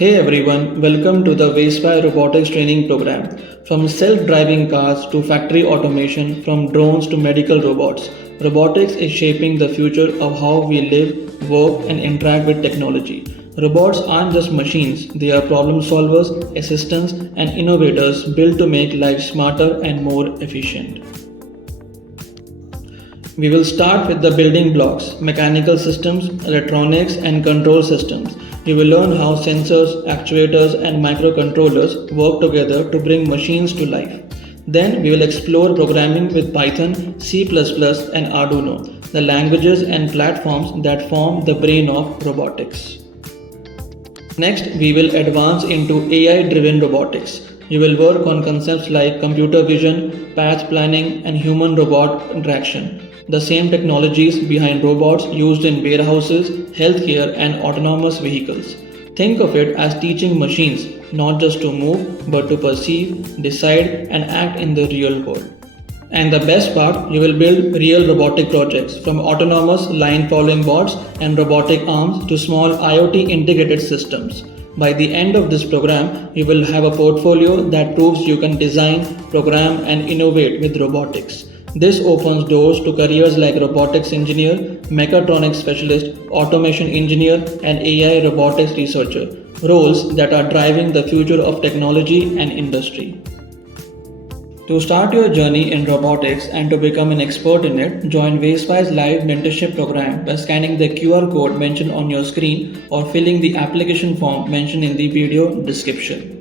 Hey everyone, welcome to the 𝗙cie Robotics training program. From self-driving cars to factory automation, from drones to medical robots, robotics is shaping the future of how we live, work and interact with technology. Robots aren't just machines, they are problem solvers, assistants and innovators built to make life smarter and more efficient. We will start with the building blocks, mechanical systems, electronics and control systems. You will learn how sensors, actuators and microcontrollers work together to bring machines to life. Then we will explore programming with Python, C++ and Arduino, the languages and platforms that form the brain of robotics. Next, we will advance into AI-driven robotics. You will work on concepts like computer vision, path planning and human-robot interaction. The same technologies behind robots used in warehouses, healthcare and autonomous vehicles. Think of it as teaching machines not just to move but to perceive, decide and act in the real world. And the best part, you will build real robotic projects from autonomous line following bots and robotic arms to small IoT integrated systems. By the end of this program, you will have a portfolio that proves you can design, program and innovate with robotics. This opens doors to careers like robotics engineer, mechatronics specialist, automation engineer, and AI robotics researcher, roles that are driving the future of technology and industry. To start your journey in robotics and to become an expert in it, join 𝗙cie's live mentorship program by scanning the QR code mentioned on your screen or filling the application form mentioned in the video description.